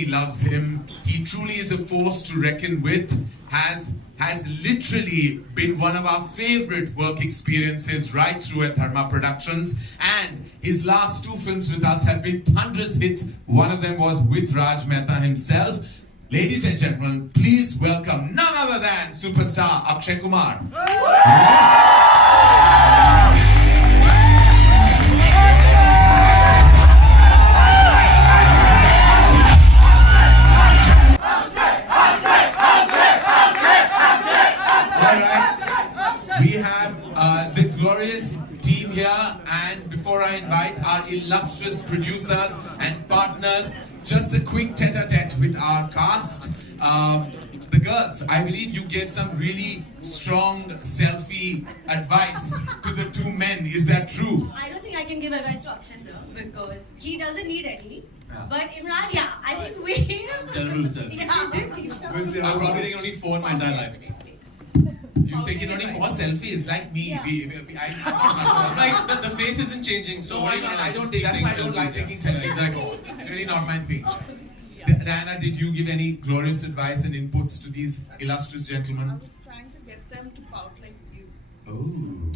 family loves him. He truly is a force to reckon with. Has literally been one of our favorite work experiences right through at Dharma Productions. And his last two films with us have been thunderous hits. One of them was with Raj Mehta himself. Ladies and gentlemen, please welcome none other than superstar Akshay Kumar. We have the glorious team here, and before I invite our illustrious producers and partners, just a quick tete-a-tete with our cast. The girls, I believe you gave some really strong selfie advice to the two men. Is that true? I don't think I can give advice to Akshay sir because he doesn't need any. Yeah. But Imran, yeah, I think we... Terrible selfie. Yeah. I've probably taken only 4 in my entire life. You've taken only 4 selfies, like me. Yeah. I'm Like the face isn't changing, so No, I don't take. That's why I don't like taking selfies. Exactly. It's really not my thing. Yeah. Diana, did you give any glorious advice and inputs to these illustrious I gentlemen? was trying to get them to pout like you. Oh.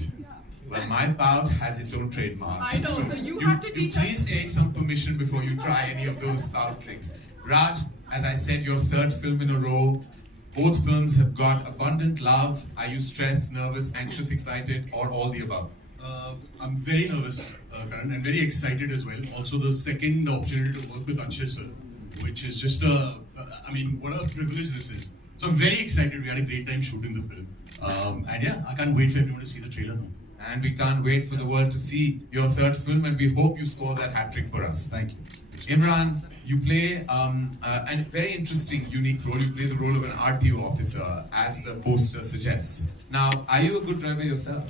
Well, my pout has its own trademark. I know, so you have to teach us. Please take some permission before you try any of those pout tricks. Raj, as I said, your 3rd film in a row. Both films have got abundant love. Are you stressed, nervous, anxious, excited, or all the above? I'm very nervous, Karan, and very excited as well. Also, the second opportunity to work with Akshay sir, which is just I mean, what a privilege this is. So I'm very excited. We had a great time shooting the film. And yeah, I can't wait for everyone to see the trailer now. And we can't wait for the world to see your 3rd film, and we hope you score that hat trick for us. Thank you. Imran, you play a very interesting, unique role. You play the role of an RTO officer, as the poster suggests. Now, are you a good driver yourself?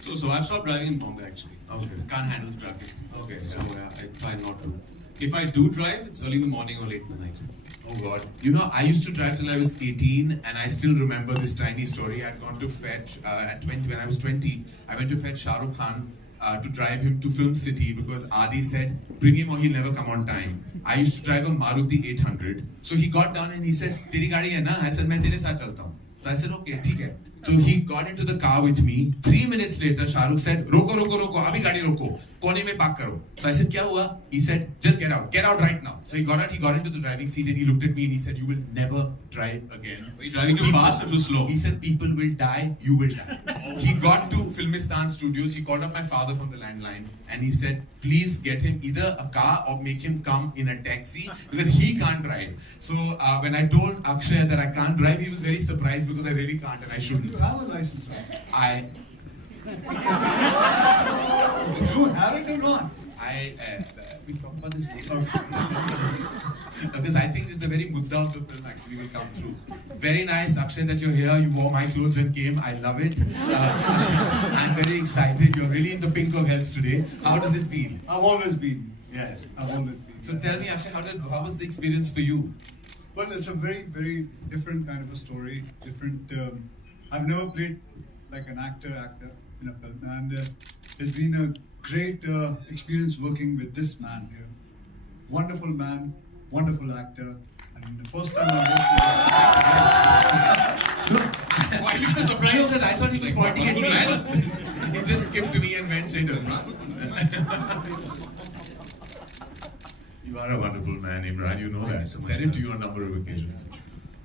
So I've stopped driving in Bombay actually. Okay. Can't handle the traffic. Okay. So yeah, I try not to. If I do drive, it's early in the morning or late in the night. Oh God. You know, I used to drive till I was 18, and I still remember this tiny story. I'd gone to fetch, at 20, when I was 20, I went to fetch Shah Rukh Khan to drive him to Film City because Adi said, bring him or he'll never come on time. I used to drive a Maruti 800. So he got down and he said, Teri gaadi hai na? I said, main tere saath chalta hu. So I said, okay, theek hai. So he got into the car with me. 3 minutes later, Shah Rukh said, roko, abhi gaadi roko. Kone mein park karo. So I said, kya hua? He said, just get out right now. So he got into the driving seat and he looked at me and he said, you will never drive again. Are you driving too fast or too slow? He said, people will die, you will die. He got to Filmistan Studios, he called up my father from the landline and he said, please get him either a car or make him come in a taxi because he can't drive. So when I told Akshay that I can't drive, he was very surprised because I really can't and I shouldn't. You have a license, right? Do you have it or not? We talk about this later. Because I think it's a very mudda of the film actually will come through. Very nice, Akshay, that you're here. You wore my clothes and came. I love it. I'm very excited. You're really in the pink of health today. How does it feel? I've always been. Yes. I've always been. So tell me, Akshay, how was the experience for you? Well, it's a very, very different kind of a story. Different. I've never played like an actor in a film, and it's been a great experience working with this man here. Wonderful man, wonderful actor, and the first time I worked with him. Why you were surprised? I thought he was pointing at me. He just skipped to me and went straight on. You are a wonderful man, Imran. You know that. I said it to you on a number of occasions.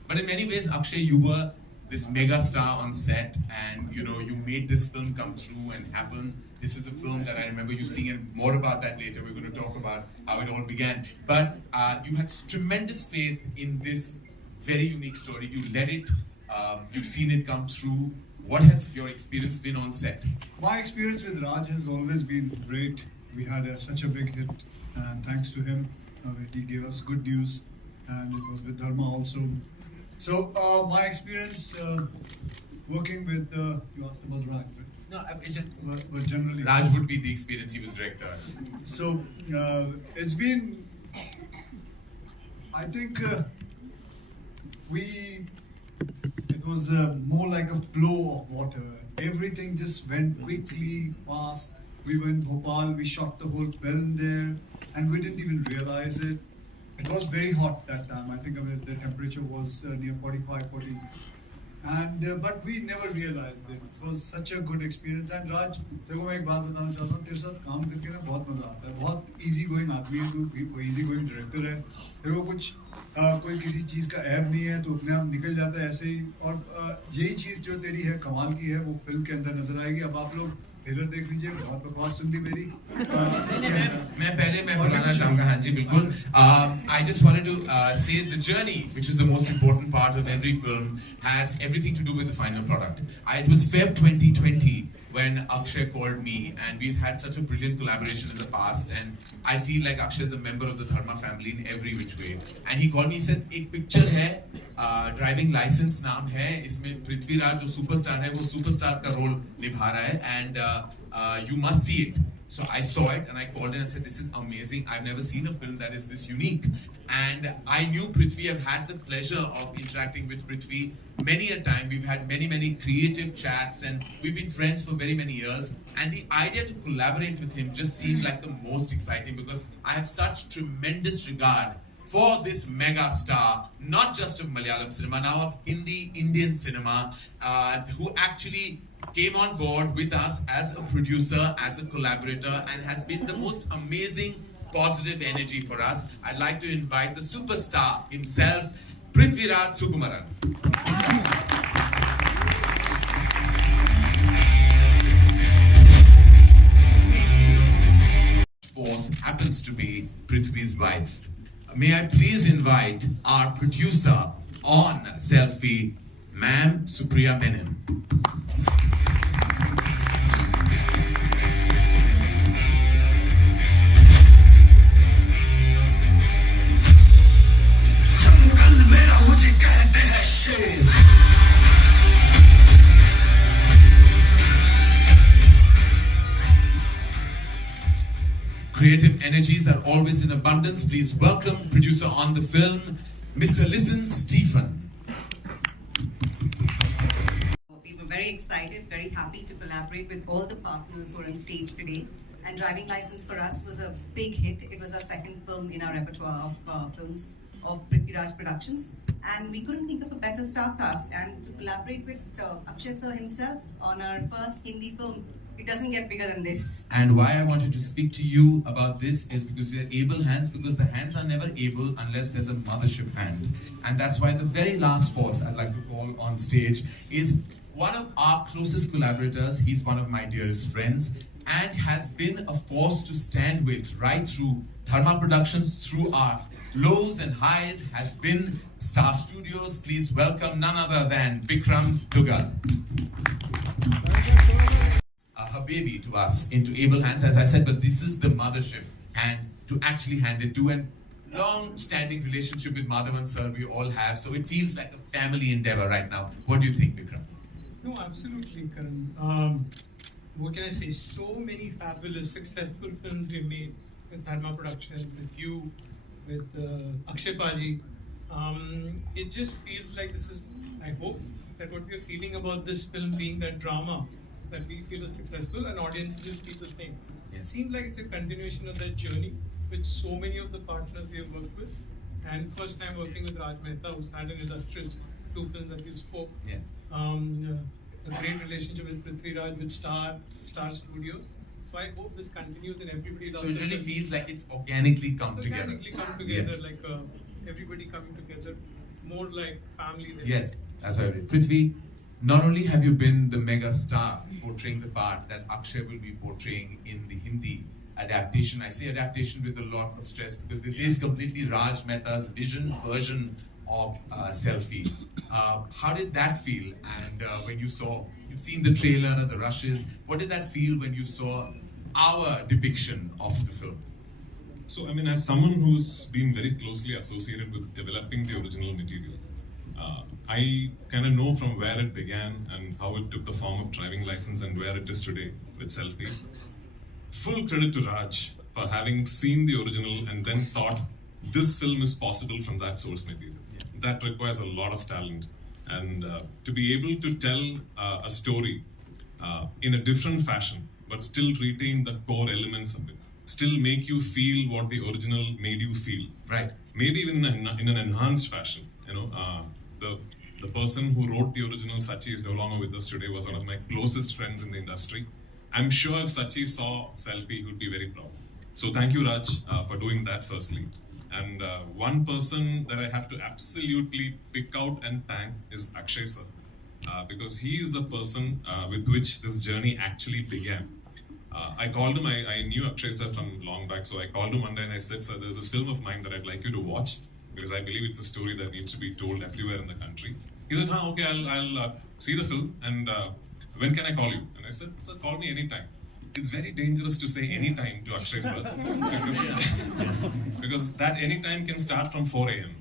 But in many ways, Akshay, you were this mega star on set, and you know, you made this film come true and happen. This is a film that I remember you seeing, and more about that later. We're going to talk about how it all began. But you had tremendous faith in this very unique story. You led it. You've seen it come through. What has your experience been on set? My experience with Raj has always been great. We had such a big hit, and thanks to him, he gave us good news, and it was with Dharma also. So my experience working with you asked about Raj, right? No, But generally Raj would be the experience. He was director. So it's been, I think it was more like a flow of water. Everything just went quickly, fast. We were in Bhopal, we shot the whole film there, and we didn't even realize it. it was very hot that time. I think the temperature was near 45, 40. And but we never realized it. It was such a good experience. And Raj, देखो मैं एक बात बताना चाहता हूँ, तेरे साथ काम करके ना बहुत मजा आता है. बहुत easy going आदमी है, तू easy going director है. तेरे को कुछ कोई किसी चीज का ऐब नहीं है, तो अपने आप निकल जाता है ऐसे ही. और यही चीज जो तेरी है कमाल की है, वो फिल्म के अंदर नजर आएगी. अब आप लोग ट्रेलर देख लीजिए, बहुत बकवास सुनती मेरी. मैं बुलाना चाहूंगा. हाँ जी बिल्कुल. I just wanted to say the journey, which is the most important part of every film, has everything to do with the final product. It was Feb 2020 when Akshay called me, and we've had such a brilliant collaboration in the past, and I feel like Akshay is a member of the Dharma family in every which way. And he called me, he said, एक picture है, driving license नाम है, इसमें पृथ्वीराज जो superstar है, वो superstar का role निभा रहा है, and you must see it. So I saw it and I called in and said, this is amazing. I've never seen a film that is this unique. And I knew Prithvi. I've had the pleasure of interacting with Prithvi many a time. We've had many creative chats and we've been friends for very many years. And the idea to collaborate with him just seemed like the most exciting because I have such tremendous regard for this mega star, not just of Malayalam cinema, now of Hindi, Indian cinema, who actually came on board with us as a producer, as a collaborator, and has been the most amazing positive energy for us. I'd like to invite the superstar himself, Prithviraj Sukumaran. Force happens to be Prithvi's wife. May I please invite our producer on Selfiee, Ma'am Supriya Menon. Creative energies are always in abundance. Please welcome producer on the film, Mr. Listen Stephen. We were very excited, very happy to collaborate with all the partners who are on stage today. And Driving License for us was a big hit. It was our second film in our repertoire of films of Prithviraj Productions. And we couldn't think of a better star cast. And to collaborate with Akshay sir himself on our first Hindi film, it doesn't get bigger than this. And why I wanted to speak to you about this is because you're able hands, because the hands are never able unless there's a mothership hand. And that's why the very last force I'd like to call on stage is one of our closest collaborators. He's one of my dearest friends and has been a force to stand with right through Dharma Productions, through our lows and highs, has been Star Studios. Please welcome none other than Bikram Dugal. Her baby to us into able hands, as I said, but this is the mothership and to actually hand it to, and long-standing relationship with Madhavan sir we all have, so it feels like a family endeavor right now. What do you think, Bikram? No, absolutely, Karan. What can I say? So many fabulous, successful films we made with Dharma Production, with you, with Akshay Paji. It just feels like this is, I hope that what we are feeling about this film being that drama that we feel is successful and audiences will feel the same. Yes. It seems like it's a continuation of that journey with so many of the partners we have worked with. And first time working with Raj Mehta, who's had an illustrious 2 films that you spoke. Yes. A great relationship with Prithviraj, with Star Studios. So I hope this continues and everybody loves So it really film. feels like it's organically come It's together. organically come together, Yes. like everybody coming together, more like family than Yes, that's right. Prithvi, not only have you been the mega star portraying the part that Akshay will be portraying in the Hindi adaptation. I say adaptation with a lot of stress because this is completely Raj Mehta's version of Selfiee. How did that feel? And when you've seen the trailer, the rushes, what did that feel when you saw our depiction of the film? So, I mean, as someone who's been very closely associated with developing the original material, I kind of know from where it began and how it took the form of Driving License and where it is today with Selfiee. Full credit to Raj for having seen the original and then thought this film is possible from that source material. Yeah. That requires a lot of talent. And to be able to tell a story in a different fashion, but still retain the core elements of it, still make you feel what the original made you feel. Right. maybe even in an enhanced fashion. The person who wrote the original Sachi is no longer with us today, was one of my closest friends in the industry. I'm sure if Sachi saw Selfiee, he would be very proud. So thank you, Raj, for doing that firstly. And one person that I have to absolutely pick out and thank is Akshay sir. Because he is the person with which this journey actually began. I called him, I knew Akshay sir from long back, so I called him one day and I said, sir, there's this film of mine that I'd like you to watch, because I believe it's a story that needs to be told everywhere in the country. He said, okay, I'll see the film, and when can I call you? And I said, sir, call me anytime. It's very dangerous to say anytime to Akshay sir, because that anytime can start from 4 a.m.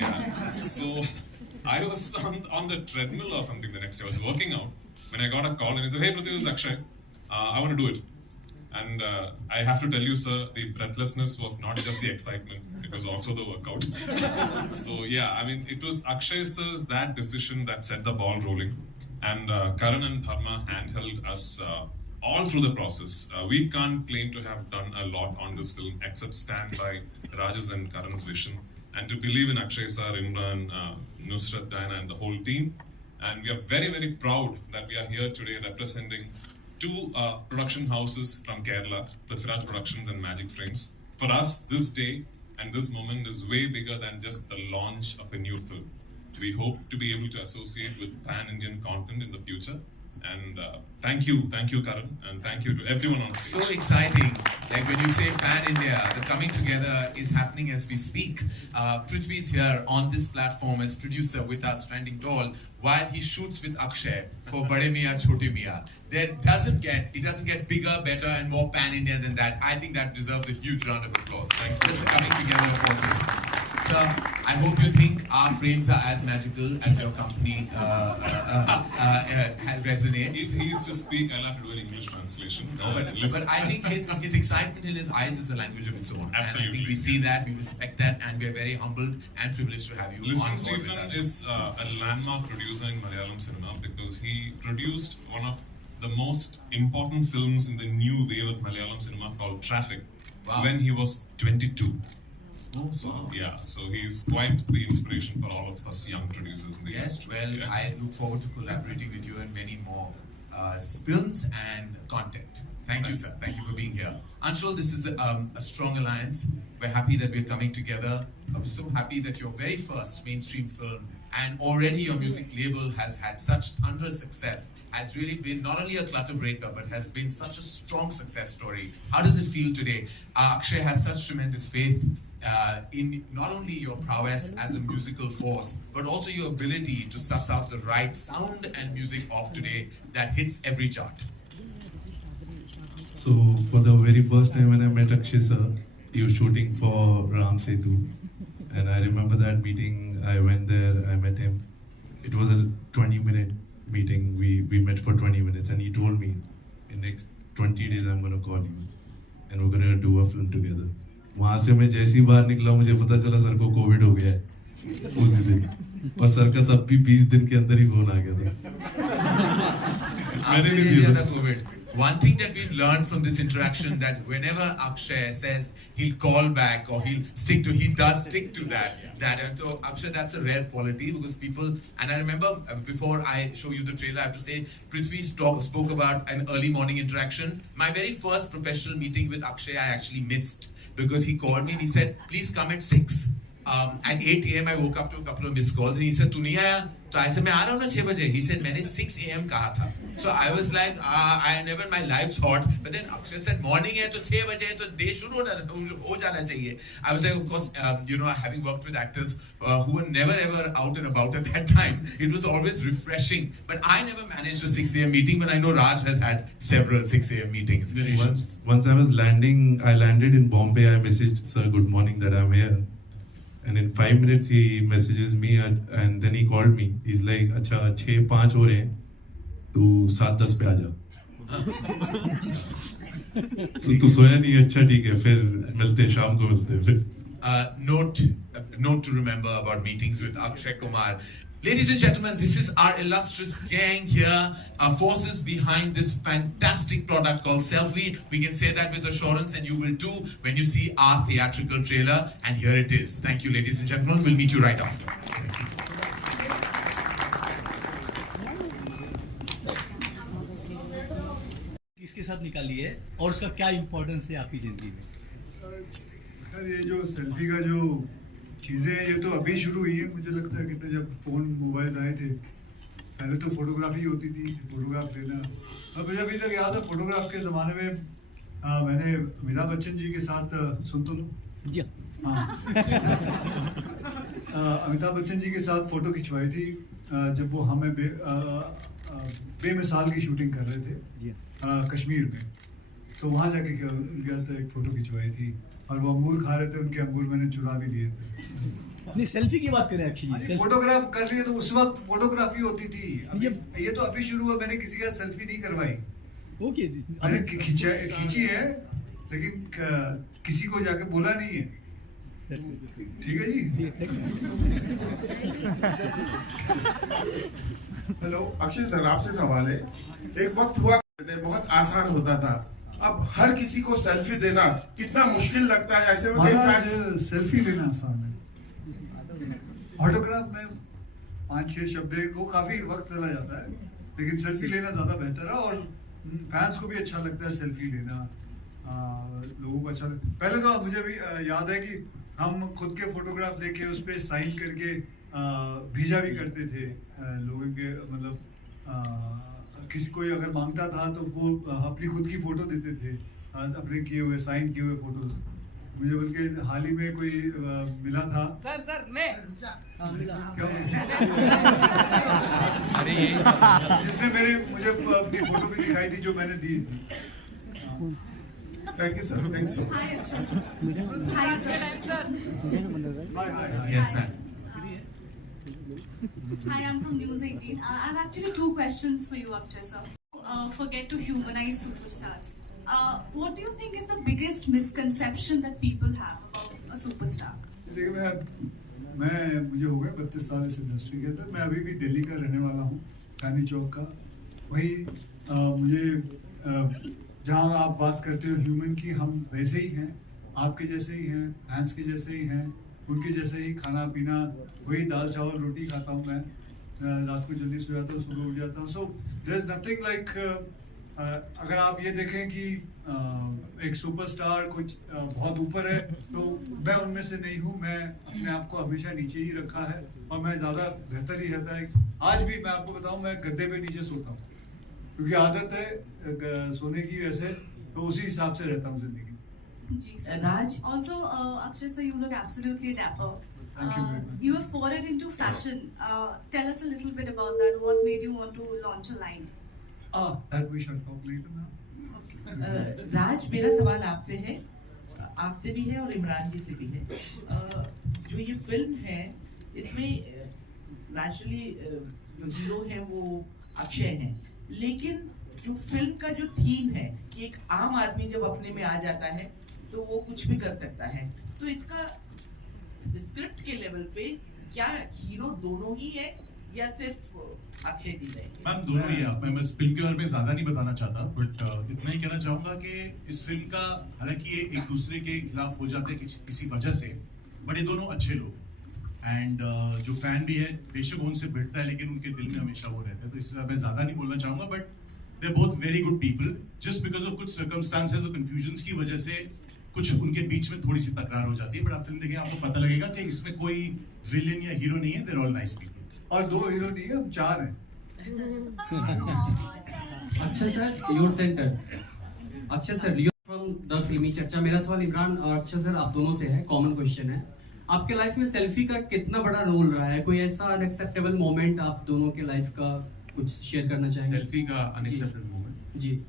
Yeah. So I was on the treadmill or something the next day. I was working out when I got a call and he said, hey, Prithvi, this is Akshay. I want to do it. And I have to tell you, sir, the breathlessness was not just the excitement, it was also the workout. So yeah, I mean, it was Akshay sir's that decision that set the ball rolling. And Karan and Dharma handheld us all through the process. We can't claim to have done a lot on this film except stand by Raj's and Karan's vision and to believe in Akshay sir, Imran, Nushrat, Diana and the whole team. And we are very, very proud that we are here today representing two production houses from Kerala, Prithviraj Productions and Magic Frames. For us, this day and this moment is way bigger than just the launch of a new film. We hope to be able to associate with pan-Indian content in the future. And thank you, Karan, and thank you to everyone on stage. So exciting. Like when you say pan-India, the coming together is happening as we speak. Prithvi is here on this platform as producer with us, standing tall, while he shoots with Akshay for Bade Miyan Chote Miyan. It doesn't get bigger, better, and more pan-India than that. I think that deserves a huge round of applause. Just the coming together of forces. Sir, I hope you think our frames are as magical as your company resonates. If he is to speak, I'll have to do an English translation. But I think his excitement in his eyes is a language of its own. Absolutely. And I think we see that, we respect that, and we are very humbled and privileged to have you Listen, on board Stephen with us. is a landmark producer in Malayalam cinema because he produced one of the most important films in the new wave of Malayalam cinema called Traffic when he was 22. So he's quite the inspiration for all of us young producers. Yes, well, I look forward to collaborating with you in many more films and content. Thank you, sir. Thank you for being here. Anshul, this is a strong alliance. We're happy that we're coming together. I'm so happy that your very first mainstream film and already your music label has had such thunderous success, has really been not only a clutter breaker, but has been such a strong success story. How does it feel today? Akshay has such tremendous faith in not only your prowess as a musical force, but also your ability to suss out the right sound and music of today that hits every chart. So for the very first time when I met Akshay sir, he was shooting for Ram Setu. And I remember that meeting, I went there, I met him. It was a 20-minute meeting, we met for 20 minutes and he told me, in next 20 days I'm going to call you and we're going to do a film together. वहाँ से मैं जैसे ही बाहर निकला मुझे पता चला sir को कोविड हो गया है उसी दिन और सर का तब भी 20 दिन के अंदर ही फोन आ गया था मैंने भी दिया था COVID. One thing that we've learned from this interaction that whenever Akshay says he'll call back or he does stick to that. And so Akshay, that's a rare quality because people, and I remember before I show you the trailer, I have to say, Prithvi spoke about an early morning interaction. My very first professional meeting with Akshay, I actually missed because he called me and he said, please come at 6. At 8 a.m. I woke up to a couple of missed calls and he said, "Tu nahi aaya?" So I said, "मैं आ रहा हूँ ना 6 बजे." He said, "मैंने 6 a.m. कहा था." So I was like, I never in my life thought. But then Akshay said, "Morning है तो 6 बजे है तो day शुरू हो जाना चाहिए." I was like, of course, having worked with actors who were never ever out and about at that time, it was always refreshing. But I never managed a 6 a.m. meeting. But I know Raj has had several 6 a.m. meetings. Once I landed in Bombay. I messaged sir, "Good morning, that I'm here." And in 5 minutes he messages me and then he called me. He's like, "अच्छा 6-5 हो रहे हैं, तू 7-10 पे आ जा." तो तू सोया नहीं? अच्छा ठीक है, फिर मिलते हैं, शाम को मिलते हैं फिर. Note to remember about meetings with Akshay Kumar. Ladies and gentlemen, this is our illustrious gang here, our forces behind this fantastic product called Selfiee. We can say that with assurance, and you will too when you see our theatrical trailer. And here it is. Thank you, ladies and gentlemen. We'll meet you right after. किसके साथ निकाली है और उसका क्या importance है आपकी जिंदगी में? सर ये जो सेल्फी का जो चीज़ें हैं ये तो अभी शुरू हुई है। मुझे लगता है कि जब फ़ोन मोबाइल आए थे पहले तो फोटोग्राफी होती थी, फोटोग्राफ लेना। अब मुझे अभी तक याद है फोटोग्राफ के ज़माने में मैंने अमिताभ बच्चन जी के साथ सुन तो लो जी हाँ अमिताभ बच्चन जी के साथ फ़ोटो खिंचवाई थी जब वो हमें बेमिसाल की शूटिंग कर रहे थे कश्मीर में। तो वहाँ जाके गया था, एक फ़ोटो खिंचवाई थी और वो अंगूर खा रहे थे, उनके अंगूर मैंने चुरा भी लिए थे। नहीं सेल्फी की बात करें एक्चुअली फोटोग्राफ कर लिए तो उस वक्त फोटोग्राफी होती थी। ये तो अभी शुरू हुआ, मैंने किसी के साथ सेल्फी नहीं करवाई। ओके मैंने खींची है लेकिन किसी को जाके बोला नहीं है। ठीक है जी। हेलो अक्षय सर, आपसे सवाल है। एक वक्त हुआ बहुत आसान होता था, अब हर किसी को सेल्फी देना कितना मुश्किल लगता है। ऐसे में सेल्फी लेना आसान है, ऑटोग्राफ में 5-6 शब्द को काफी वक्त चला जाता है, लेकिन सेल्फी लेना ज्यादा बेहतर है और फैंस को भी अच्छा लगता है सेल्फी लेना। लोगों को अच्छा लगता है। पहले तो मुझे भी याद है कि हम खुद के फोटोग्राफ लेके उस पर साइन करके भेजा भी करते थे लोगों के, मतलब किसी कोई अगर मांगता था तो वो अपनी खुद की फोटो देते थे, अपने किए हुए साइन किए हुए फोटोज। मुझे बल्कि हाल ही में कोई मिला था सर मैं जिसने मुझे अपनी फोटो भी दिखाई थी जो मैंने दी थी। Thank you sir, thank you. Hi Akshay sir. Hi sir. Yes, ma'am. Hi, I'm from News 18. I have actually 2 questions for you, Akshay sir. Forget to humanize superstars. What do you think is the biggest misconception that people have about a superstar? देखिए मुझे हो गए 32 साल इस industry के अंदर। मैं अभी भी दिल्ली का रहने वाला हूँ, चांदनी चौक का। वही मुझे जहाँ आप बात करते हो ह्यूमन की, हम वैसे ही हैं, आपके जैसे ही हैं, फैंस के जैसे ही हैं, उनके जैसे ही खाना पीना, वही दाल चावल रोटी खाता हूँ मैं। रात को जल्दी सो जाता हूँ, सुबह उठ जाता हूँ। So there is nothing like, अगर आप ये देखें कि एक सुपरस्टार कुछ बहुत ऊपर है, तो मैं उनमें से नहीं हूँ। मैं अपने आप को हमेशा नीचे ही रखा है और मैं ज़्यादा बेहतर ही रहता है। आज भी मैं आपको बताऊँ, मैं गद्दे पे नीचे सोता हूँ क्योंकि आदत है सोने की, वैसे तो उसी हिसाब से रहता हूँ जिंदगी। Raj, also Akshay sir, you look absolutely dapper. Thank you very much. You have forayed into fashion. Tell us a little bit about that. What made you want to launch a line? That we shall talk later now. राज, मेरा सवाल आपसे है, आपसे भी है और इमरान जी से भी है। जो ये फिल्म है इसमें नेचुरली जो हीरो है वो अक्षय है, लेकिन जो फिल्म का जो थीम है कि एक आम आदमी जब अपने में आ जाता है तो वो कुछ भी कर सकता है, तो इसका स्क्रिप्ट के लेवल पे क्या हीरो दोनों ही है या सिर्फ अक्षय जी है? मैम दोनों ही है। मैं फिल्म के बारे में ज्यादा नहीं बताना चाहता, बट इतना ही कहना चाहूंगा कि इस फिल्म का, हालांकि ये एक दूसरे के खिलाफ हो जाते हैं किसी वजह से, बट ये दोनों अच्छे लोग हैं। एंड जो फैन भी है बेशक उनसे भिड़ता है, लेकिन उनके दिल में हमेशा वो रहते हैं। तो इससे मैं ज्यादा नहीं बोलना चाहूंगा, but they are both very good people. Just because of कुछ सर्कमस्टांसेस और कंफ्यूजन की वजह से कुछ उनके बीच में थोड़ी सी तकरार हो जाती है, बट आप फिल्म देखें आपको पता लगेगा कि इसमें कोई विलेन या हीरो नहीं है, they are all nice people. और 2 हीरो नहीं है, हम 4 हैं। Akshay sir, your centre. Akshay sir, from the Filmy Charcha. मेरा सवाल इमरान और अक्षय सर आप दोनों से है, कॉमन क्वेश्चन है। आपके लाइफ में सेल्फी का कितना बड़ा रोल रहा है? कोई ऐसा अनएक्सेप्टेबल मोमेंट आप दोनों के लाइफ का कुछ शेयर करना चाहेंगे? सेल्फी का अनएक्सेप्टेबल मोमेंट? जी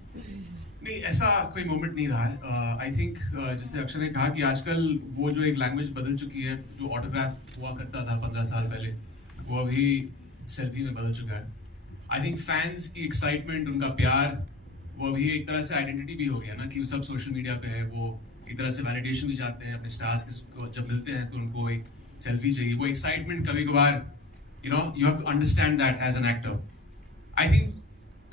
नहीं, ऐसा कोई मोमेंट नहीं रहा है। आई थिंक जैसे अक्षय ने कहा कि आजकल वो जो एक लैंग्वेज बदल चुकी है, जो ऑटोग्राफ हुआ करता था 15 साल पहले, वो अभी सेल्फी में बदल चुका है। आई थिंक फैंस की एक्साइटमेंट, उनका प्यार, वो अभी एक तरह से आइडेंटिटी भी हो गया ना, कि सब सोशल मीडिया पे है। वो एक तरह से वैलिडेशन भी चाहते हैं अपने स्टार्स को, जब मिलते हैं तो उनको एक सेल्फी चाहिए। वो एक्साइटमेंट कभी कभार you have to understand that as an actor. I think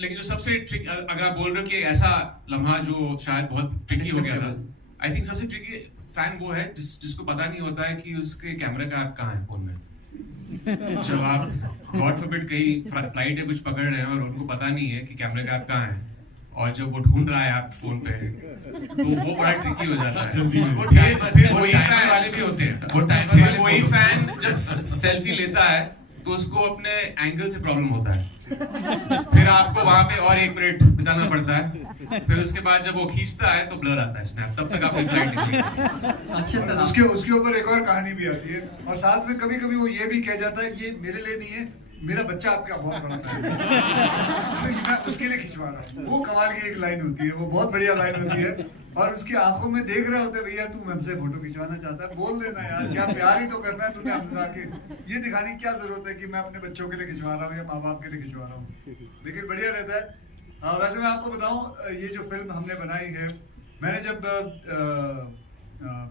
लेकिन जो सबसे ट्रिक अगर आप बोल रहे हो कि ऐसा लम्हा जो शायद बहुत ट्रिकी हो गया था, आई थिंक सबसे ट्रिकी फैन वो है जिसको पता नहीं होता है कि उसके कैमरा का ऐप कहाँ है फोन में। जब आप गॉड फॉरबिड कहीं फ्लाइट या कुछ पकड़ रहे हैं और उनको पता नहीं है कि कैमरे का ऐप कहाँ है, और जब वो ढूंढ रहा है आप फोन पे, तो वो बड़ा ट्रिकी हो जाता है। फिर वही फैन वाले भी होते हैं, वही फैन जब सेल्फी लेता है तो उसको अपने एंगल से प्रॉब्लम होता है, फिर आपको वहां पे और 1 मिनट बिताना पड़ता है, फिर उसके बाद जब वो खींचता है तो ब्लर आता है स्नैप, तब तक आपकी फ्लाइट निकलेगी। उसके ऊपर एक और कहानी भी आती है, और साथ में कभी कभी वो ये भी कह जाता है ये मेरे लिए नहीं है, मेरा बच्चा आपका बहुत बड़ा है, मैं उसके लिए खिंचवा रहा हूँ। वो कमाल की एक लाइन होती है, वो बहुत बढ़िया लाइन होती है, और उसकी आंखों में देख रहे होते भैया तू हमसे फोटो खिंचवाना चाहता है, बोल देना यार, क्या प्यार ही तो करना है तूने हमसे आके, ये दिखाने की क्या जरूरत है कि मैं अपने बच्चों के लिए खिंचवा रहा हूँ या माँ बाप के लिए खिंचवा रहा हूँ। लेकिन बढ़िया रहता है। वैसे मैं आपको बताऊं, ये जो फिल्म हमने बनाई है, मैंने जब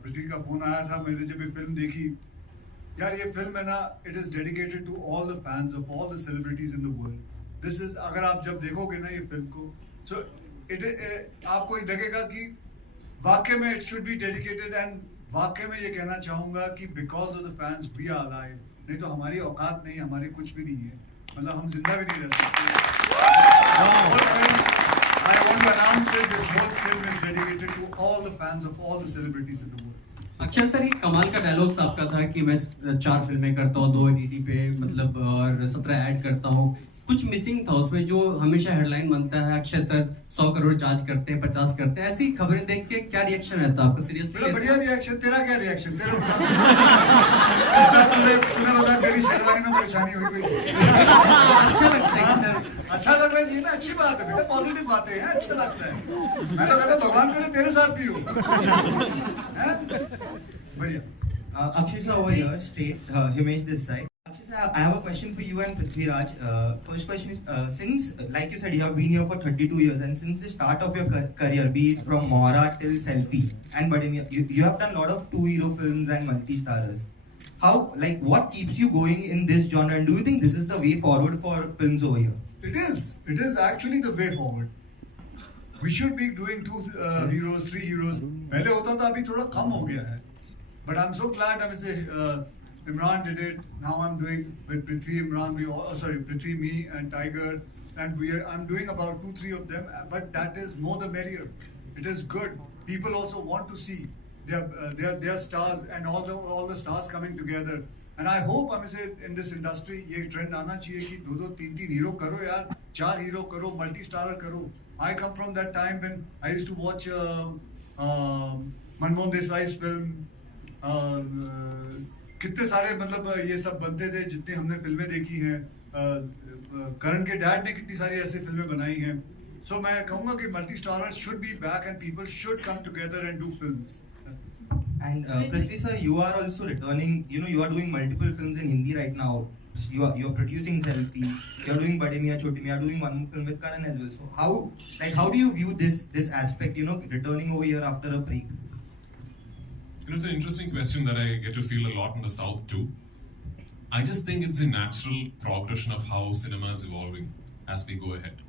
पृथ्वी का फोन आया था, मैंने जब ये फिल्म देखी, यार ये फिल्म है ना, it is dedicated to all the fans of all the celebrities in the world. This is, अगर आप जब देखोगे ना ये फिल्म को, सो आपको ये लगेगा कि वाकई में it should be dedicated, and वाकई में ये कहना चाहूंगा कि because of the fans we are alive, नहीं तो हमारी औकात नहीं, हमारी कुछ भी नहीं है, मतलब हम जिंदा भी नहीं रह सकते। I want to announce that this whole film is dedicated to all the fans of all the celebrities in the world. Akshay sir, एक कमाल का डायलॉग्स आपका था कि मैं 4 फिल्में करता हूँ, 2 OTT पे, मतलब और 17 ऐड करता हूँ, कुछ मिसिंग था उसमें जो हमेशा हेडलाइन बनता है, अक्षय सर 100 करोड़ चार्ज करते हैं, 50 करते हैं, ऐसी खबरें देख के क्या रिएक्शन रहता है आपका? सीरियसली बढ़िया रिएक्शन, तेरा क्या रिएक्शन? तेरा तूने बता, तेरी शेरवानी में परेशानी हुई कोई? अच्छा लगता है सर? अच्छा लग रहा है जी ना, अच्छी बात है बेटा, पॉजिटिव बातें हैं, अच्छा लगता है। मैं तो कहता भगवान करे तेरे साथ भी हो। बढ़िया। Akshay sir over here, straight, Himesh this side. Akshay sir, I have a question for you and Prithviraj. First question is, since, like you said, you have been here for 32 years, and since the start of your career, be it from Mohra till Selfie, and but you have done a lot of 2-hero films and multi-starers. How, like, what keeps you going in this genre, and do you think this is the way forward for films over here? It is actually the way forward. We should be doing 2 heroes, 3 heroes. पहले होता था, अभी थोड़ा कम हो गया है. But I'm so glad, I mean, say, Emran did it. Now I'm doing with Prithvi, Emran, Prithvi, me, and Tiger, and I'm doing about 2-3 of them. But that is more the merrier. It is good. People also want to see their stars and all the stars coming together. And I hope, I mean, say, in this industry, ये trend आना चाहिए कि 2-2, 3-3 hero करो यार, 4 hero करो, multi-starrer करो. I come from that time when I used to watch Manmohan देसाई's film. कितने सारे मतलब ये सब बनते थे, जितने हमने फिल्में देखी हैं, करण के डैड ने कितनी सारी ऐसी फिल्में बनाई हैं. सो मैं कहूँगा कि multi starrers should be back and people should come together and do films. And Prithvi sir, you are also returning, you are doing multiple films in Hindi right now. You are producing Selfie, you are doing Bade Miyan Choti Miyan, you are doing one more film with Karan as well. So how do you view this aspect, returning over here after a break? It's an interesting question that I get to feel a lot in the South too. I just think it's a natural progression of how cinema is evolving as we go ahead.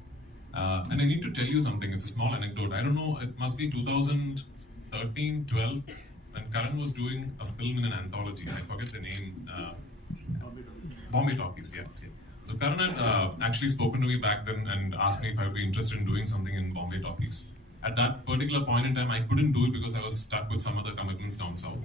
And I need to tell you something. It's a small anecdote. I don't know, it must be 2013, 12, when Karan was doing a film in an anthology. I forget the name. Bombay Talkies, yeah. So Karan had actually spoken to me back then and asked me if I would be interested in doing something in Bombay Talkies. At that particular point in time, I couldn't do it because I was stuck with some other commitments down south.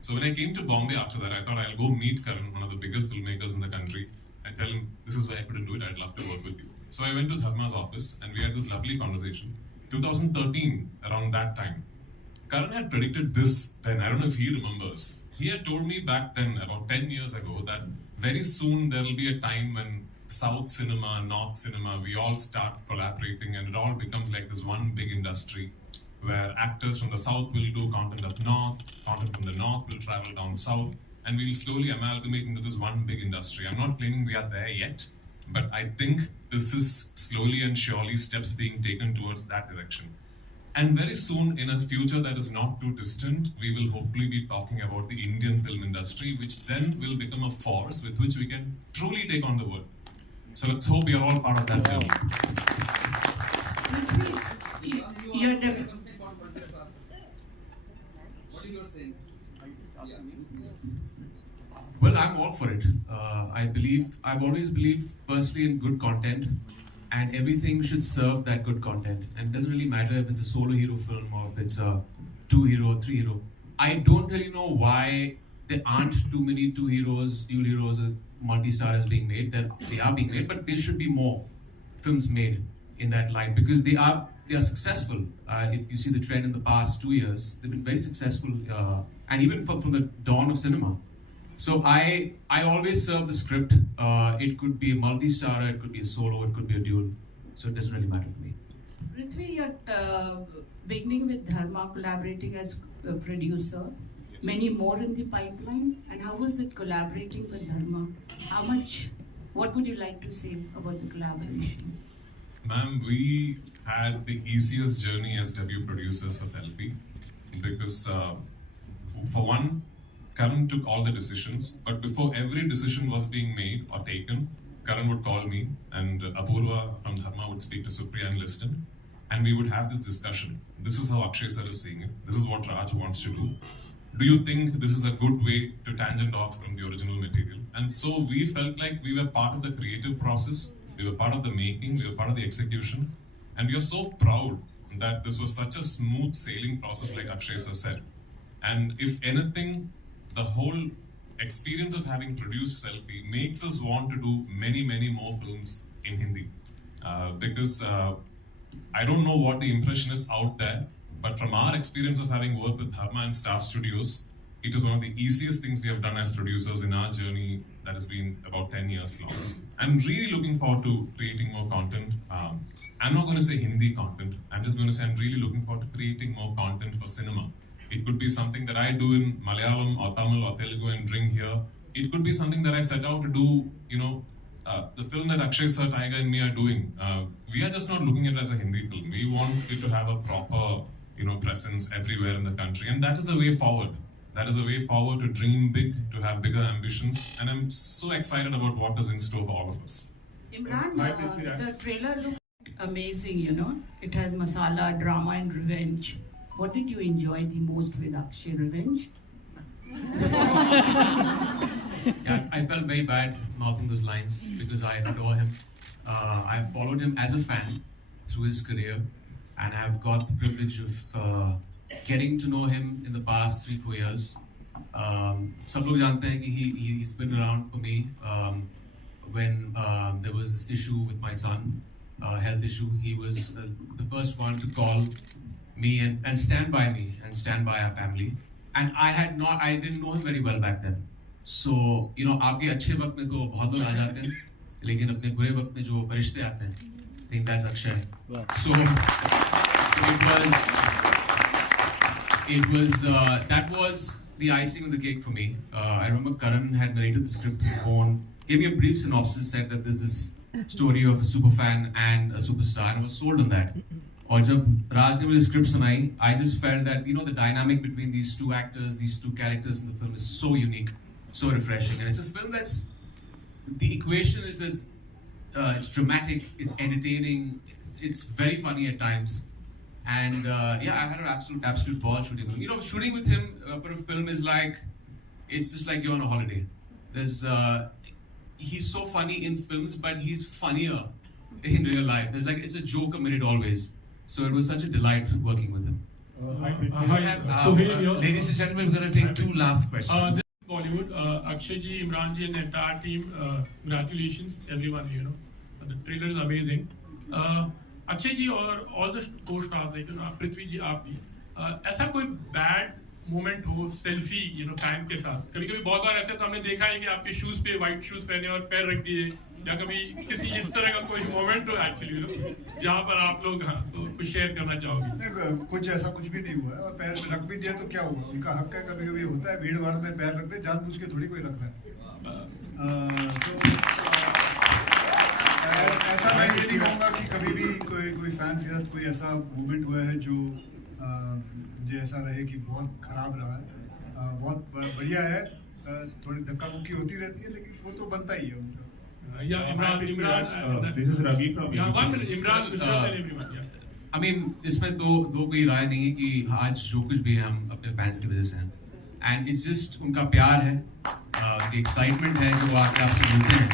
So when I came to Bombay after that, I thought I'll go meet Karan, one of the biggest filmmakers in the country, and tell him, this is why I couldn't do it, I'd love to work with you. So I went to Dharma's office and we had this lovely conversation. 2013, around that time, Karan had predicted this then, I don't know if he remembers. He had told me back then, about 10 years ago, that very soon there will be a time when South cinema, North cinema, we all start collaborating and it all becomes like this one big industry where actors from the South will do content up North, content from the North will travel down South, and we'll slowly amalgamate into this one big industry. I'm not claiming we are there yet, but I think this is slowly and surely steps being taken towards that direction. And very soon, in a future that is not too distant, we will hopefully be talking about the Indian film industry, which then will become a force with which we can truly take on the world. So let's hope we are all part of that journey. Well, I'm all for it. I've always believed personally in good content, and everything should serve that good content. And it doesn't really matter if it's a solo hero film or if it's a 2-hero, 3-hero. I don't really know why there aren't too many 2 heroes, dual heroes, or multi-stars being made. They are being made, but there should be more films made in that line because they are successful. If you see the trend in the past 2 years, they've been very successful, and even from the dawn of cinema. So I always serve the script. It could be a multi-star, it could be a solo, it could be a dual. So it doesn't really matter to me. Prithvi, you're beginning with Dharma, collaborating as a producer. Yes. Many more in the pipeline. And how was it collaborating with Dharma? What would you like to say about the collaboration? Ma'am, we had the easiest journey as debut producers for Selfiee because for one, Karan took all the decisions, but before every decision was being made or taken, Karan would call me and Apurva from Dharma would speak to Supriya and listen, and we would have this discussion. This is how Akshay sir is seeing it. This is what Raj wants to do. Do you think this is a good way to tangent off from the original material? And so we felt like we were part of the creative process, we were part of the making, we were part of the execution, and we are so proud that this was such a smooth sailing process like Akshay sir said. And if anything, the whole experience of having produced Selfiee makes us want to do many, many more films in Hindi. Because I don't know what the impression is out there, but from our experience of having worked with Dharma and Star Studios, it is one of the easiest things we have done as producers in our journey that has been about 10 years long. I'm really looking forward to creating more content. I'm not going to say Hindi content, I'm just going to say I'm really looking forward to creating more content for cinema. It could be something that I do in Malayalam or Tamil or Telugu and bring here. It could be something that I set out to do, the film that Akshay sir, Tiger and me are doing. We are just not looking at it as a Hindi film. We want it to have a proper, presence everywhere in the country. And that is the way forward. That is a way forward to dream big, to have bigger ambitions. And I'm so excited about what is in store for all of us. Imran, the trailer looks amazing, It has masala, drama and revenge. What did you enjoy the most with Akshay? Revenge? Yeah, I felt very bad mouthing those lines because I adore him. I've followed him as a fan through his career, and I've got the privilege of getting to know him in the past 3-4 years. Sab log jante hain ki he's been around for me when there was this issue with my son, health issue. He was the first one to call me and stand by me and stand by our family. And I didn't know him very well back then. So, आपके अच्छे वक्त में तो बहुत लोग आ जाते हैं, लेकिन अपने बुरे वक्त में जो फरिश्ते आते हैं, I think that's Akshay. So that was the icing on the cake for me. I remember Karan had narrated the script on the phone, gave me a brief synopsis, said that there's this story of a super fan and a superstar, and I was sold on that. और जब राज ने मुझे script सुनाई, I just felt that the dynamic between these two actors, these two characters in the film is so unique, so refreshing, and it's a film that's the equation is this: it's dramatic, it's entertaining, it's very funny at times, and I had an absolute ball shooting with him. Shooting with him for a film is it's just like you're on a holiday. He's so funny in films, but he's funnier in real life. It's a joke amid always. So it was such a delight working with him. Ladies and gentlemen, we're going to take 2 last questions. This is Bollywood. Akshay ji, Imran ji, and the entire team. Congratulations, everyone. The trailer is amazing. Akshay ji और all the co-stars like Prithvi ji, आप भी. ऐसा कोई bad moment हो selfie fan के साथ. कभी-कभी बहुत बार ऐसे तो हमने देखा है कि आपके shoes पे white shoes पहने और पैर रख दिए. या कभी किसी इस तरह का कोई मोमेंट हो एक्चुअली जहाँ पर आप लोग तो कुछ शेयर करना चाहोगे? कुछ ऐसा कुछ भी नहीं हुआ है और पैर रख भी दिया तो क्या हुआ, उनका हक है, कभी कभी होता है भीड़ भाड़ में पैर रखते जानबूझ के थोड़ी कोई रख रहा है। ऐसा मैं ये नहीं कहूँगा कि कभी भी कोई फैन के साथ कोई ऐसा मोमेंट हुआ है जो मुझे ऐसा रहे कि बहुत खराब रहा है, बहुत बढ़िया है। थोड़ी धक्का मुक्की होती रहती है लेकिन वो तो बनता ही है उनका। Imran, this is Ravi from yeah, 1 minute, Imran, Nushrat and everyone. Yeah. I mean, इसमें दो कोई राय नहीं है कि आज जो कुछ भी है हम अपने फैंस की वजह से हैं, एंड इट्स जस्ट उनका प्यार है, एक्साइटमेंट है जो आके आपसे मिलते हैं.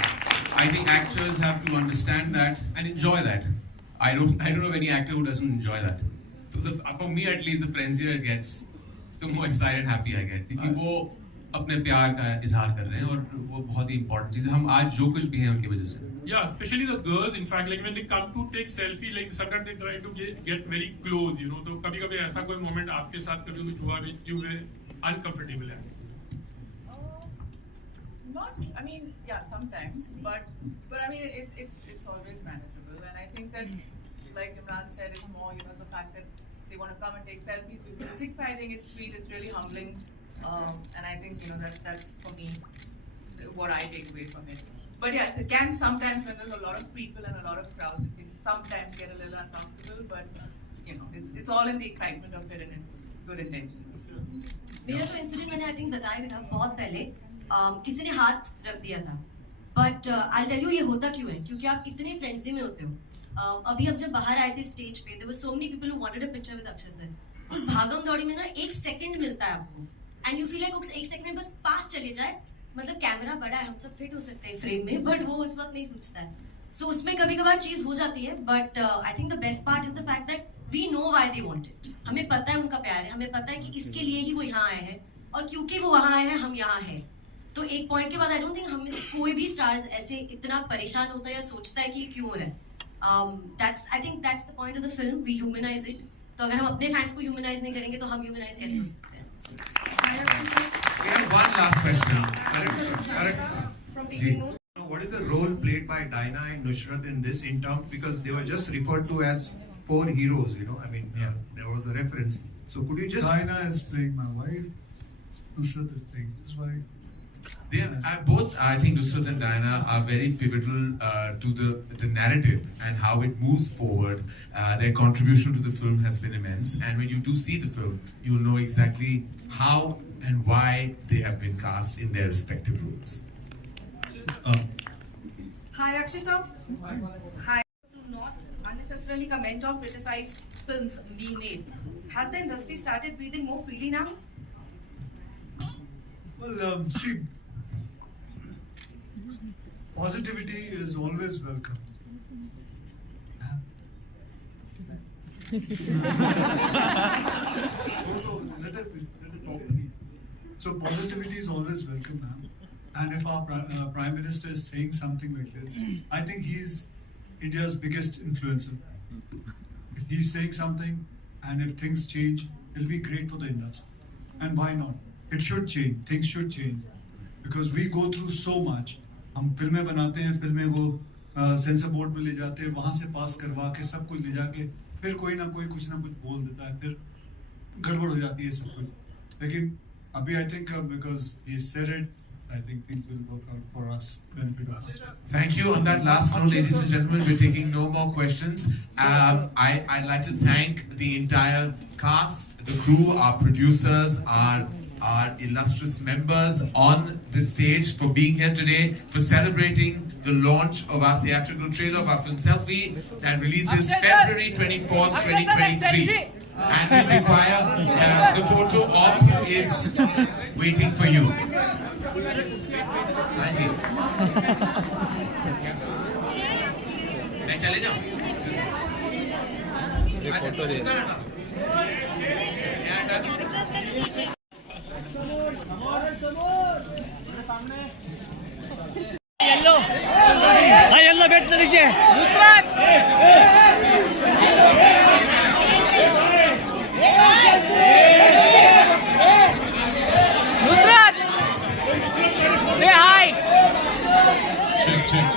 I think actors have to understand that and enjoy that. I don't know of any actor who doesn't enjoy that. So for me at least, the frenzier it gets, the more excited, happy I get. क्योंकि वो अपने प्यार का इजहार कर रहे हैं और वो बहुत ही important चीज़ है. हम आज जो कुछ भी हैं उनकी वजह से. Yeah, especially the girls. In fact, like when they come to take selfie, like sometimes they try to get very close, you know. तो कभी-कभी ऐसा कोई moment आपके साथ कभी कुछ हुआ which you were uncomfortable at? Not, I mean, yeah, sometimes, but I mean, it's always manageable, and I think that, like Imran said, it's more, you know, the fact that they want to come and take selfies with you. It's exciting, it's sweet, it's really humbling, and I think, you know, that's for me what I take away from it. But yes, it can sometimes, when there's a lot of people and a lot of crowds, it can sometimes get a little uncomfortable, but you know, it's all in the excitement of it and it's good intention. मेरा तो incident मैंने I think बताया भी था बहुत पहले. किसी ने हाथ रख दिया था, बट आई टेल यू ये होता क्यों है, क्योंकि आप इतने फ्रेंडली में होते हो. अभी हम जब बाहर आए थे स्टेज पे, there were so many people who wanted a picture with Akshay sir. उस भागम दौड़ी में ना 1 सेकंड मिलता है आपको, एंड यू फील लाइक उस 1 सेकंड में बस पास चले जाए. मतलब कैमरा बड़ा है, हम सब फिट हो सकते हैं फ्रेम में, बट वो उस वक्त नहीं सोचता है. सो उसमें कभी कभार चीज हो जाती है, but I think the best part is the fact that we know why they want it. हमें पता है उनका प्यार है, हमें पता है कि इसके लिए ही वो यहाँ आए हैं, और क्योंकि वो वहाँ आए हैं हम यहाँ हैं. तो एक पॉइंट के बाद आई डोंट थिंक हम कोई भी स्टार्स ऐसे इतना परेशान होता है या सोचता है कि ये क्यों हो रहा है. I think that's the point of the film. We humanise it. तो अगर हम अपने फैंस को ह्यूमनाइज नहीं करेंगे तो हम ह्यूमनाइज कैसे हो सकते हैं? We have one last question. Correct, sir. What is the role played by Dinah and Nushrat in this in terms, because they were just referred to as 4 heroes, you know, I mean, there was a reference. So could you just... Dinah is playing my wife, Nushrat is playing his wife. They are both, I think Nusrat and Dinah are very pivotal to the narrative and how it moves forward. Their contribution to the film has been immense, and when you do see the film, you'll know exactly how and why they have been cast in their respective roles. Hi Akshay sir. Hi. To not unnecessarily comment or criticize films being made, has the industry started breathing more freely now? Well, see, positivity is always welcome. Let it talk to me. So positivity is always welcome, ma'am. And if our Prime Minister is saying something like this, I think he's India's biggest influencer. If he's saying something and if things change, it'll be great for the industry. And why not? It should change. Things should change. Because we go through so much. हम फिल्में बनाते हैं, फिल्में को sensor board में ले जाते हैं, वहाँ से पास करवा के सब कुछ ले जाके फिर कोई ना कोई कुछ ना कुछ बोल देता है, फिर गड़बड़ हो जाती है सब कुछ. लेकिन अभी I think because he said it, I think things will work out for us. Thank you. On that last note, ladies and gentlemen, we're taking no more questions. I'd like to thank the entire cast, the crew, our producers, our illustrious members on the stage for being here today, for celebrating the launch of our theatrical trailer of our film Selfiee that releases February 24th, 2023. And we require the photo op is waiting for you. Thank you. मैं चले जाऊं? Yellow हाँ yellow बैठ तो नीचे Nusrat Nusrat say hi. Check.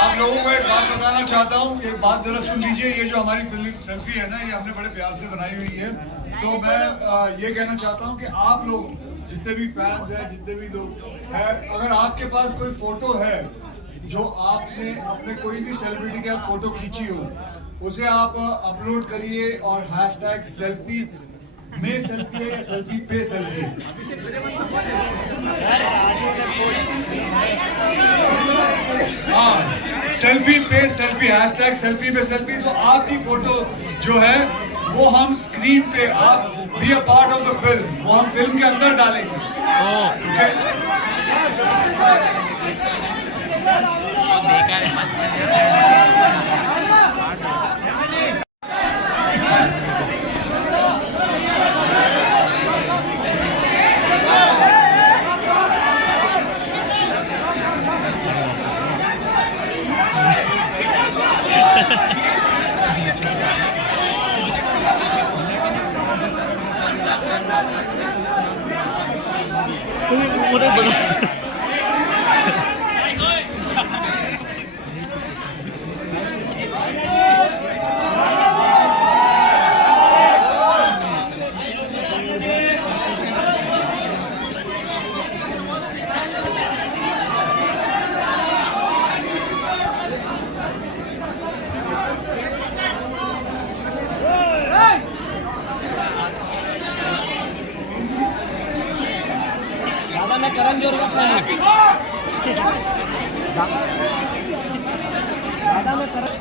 आप लोगों को एक बात बताना चाहता हूँ. एक बात जरा सुन लीजिए. ये जो हमारी फिल्म सेल्फी है ना, ये हमने बड़े प्यार से बनाई हुई है. तो मैं ये कहना चाहता हूँ कि आप लोग जितने भी फैंस हैं, जितने भी लोग हैं, अगर आपके पास कोई फोटो है जो आपने अपने कोई भी सेलिब्रिटी के साथ फोटो खींची हो, उसे आप अपलोड करिए और हैशटैग सेल्फी में सेल्फी है या सेल्फी पे सेल्फी है। हाँ, सेल्फी पे सेल्फी, हैशटैग सेल्फी पे सेल्फी। तो आपकी फोटो जो है वो हम स्क्रीन पे, आप be a part of the film, वो हम फिल्म के अंदर डालेंगे। ठीक उधर बता मैं करम जोर का फोन दादा मैं करम